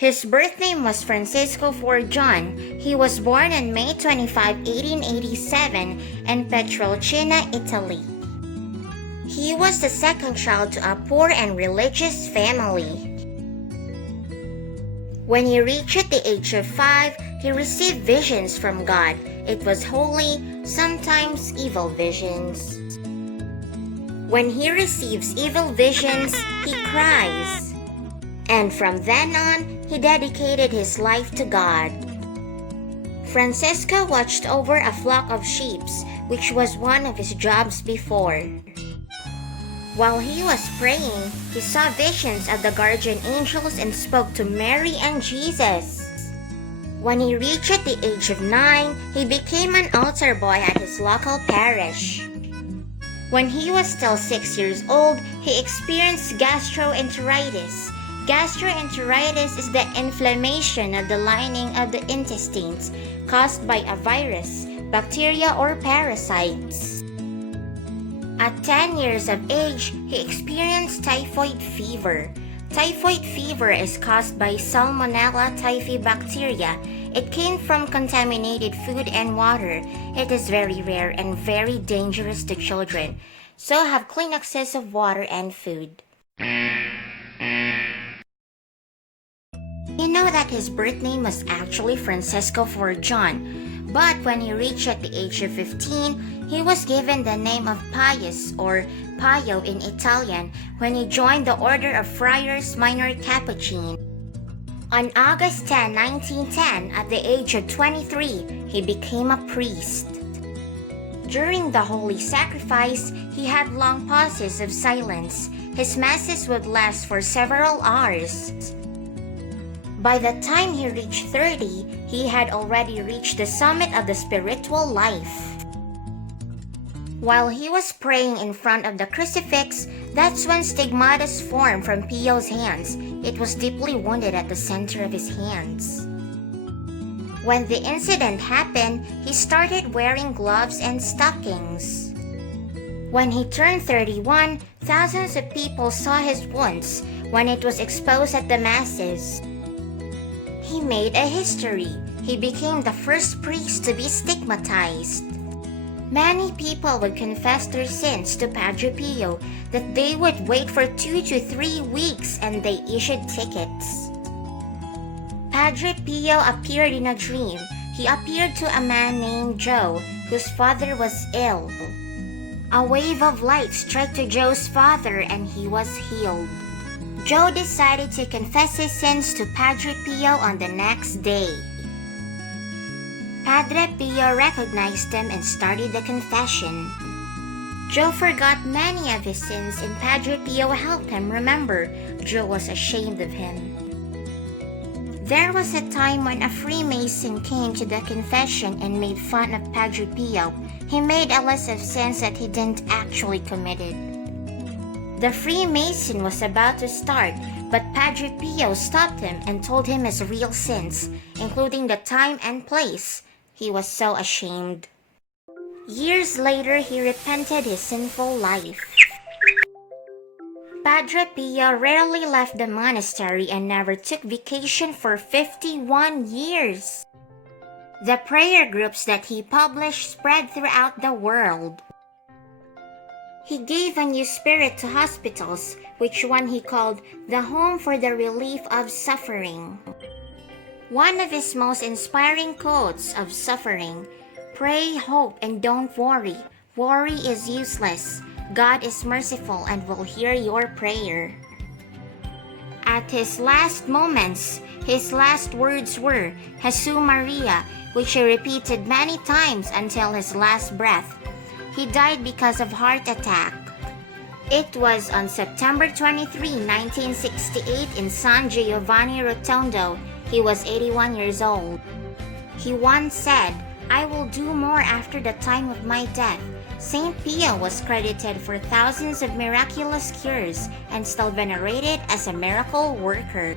His birth name was Francisco for John. He was born on May 25, 1887 in Pietrelcina, Italy. He was the second child to a poor and religious family. When he reached the age of 5, he received visions from God. It was holy, sometimes evil visions. When he receives evil visions, he cries. And from then on, he dedicated his life to God. Francisco watched over a flock of sheep, which was one of his jobs before. While he was praying, he saw visions of the guardian angels and spoke to Mary and Jesus. When he reached the age of 9, he became an altar boy at his local parish. When he was still 6 years old, he experienced gastroenteritis. Gastroenteritis is the inflammation of the lining of the intestines caused by a virus, bacteria, or parasites. At 10 years of age, he experienced typhoid fever. Typhoid fever is caused by Salmonella typhi bacteria. It came from contaminated food and water. It is very rare and very dangerous to children, so have clean access of water and food. You know that his birth name was actually Francisco for John, but when he reached the age of 15, he was given the name of Pius or Pio in Italian when he joined the Order of Friars Minor Capuchin. On August 10, 1910, at the age of 23, he became a priest. During the Holy Sacrifice, he had long pauses of silence. His masses would last for several hours. By the time he reached 30, he had already reached the summit of the spiritual life. While he was praying in front of the crucifix, that's when stigmatas formed from Pio's hands. It was deeply wounded at the center of his hands. When the incident happened, he started wearing gloves and stockings. When he turned 31, thousands of people saw his wounds when it was exposed at the masses. He made a history. He became the first priest to be stigmatized. Many people would confess their sins to Padre Pio, that they would wait for 2 to 3 weeks and they issued tickets. Padre Pio appeared in a dream. He appeared to a man named Joe, whose father was ill. A wave of light struck to Joe's father and he was healed. Joe decided to confess his sins to Padre Pio on the next day. Padre Pio recognized him and started the confession. Joe forgot many of his sins and Padre Pio helped him remember. Joe was ashamed of him. There was a time when a Freemason came to the confession and made fun of Padre Pio. He made a list of sins that he didn't actually committed. The Freemason was about to start, but Padre Pio stopped him and told him his real sins, including the time and place. He was so ashamed. Years later, he repented his sinful life. Padre Pio rarely left the monastery and never took vacation for 51 years. The prayer groups that he published spread throughout the world. He gave a new spirit to hospitals, which one he called the Home for the Relief of Suffering. One of his most inspiring quotes of suffering: "Pray, hope, and don't worry. Worry is useless. God is merciful and will hear your prayer." At his last moments, his last words were "Jesu Maria," which he repeated many times until his last breath. He died because of heart attack. It was on September 23, 1968 in San Giovanni Rotondo. He was 81 years old. He once said, "I will do more after the time of my death." Saint Pio was credited for thousands of miraculous cures and still venerated as a miracle worker.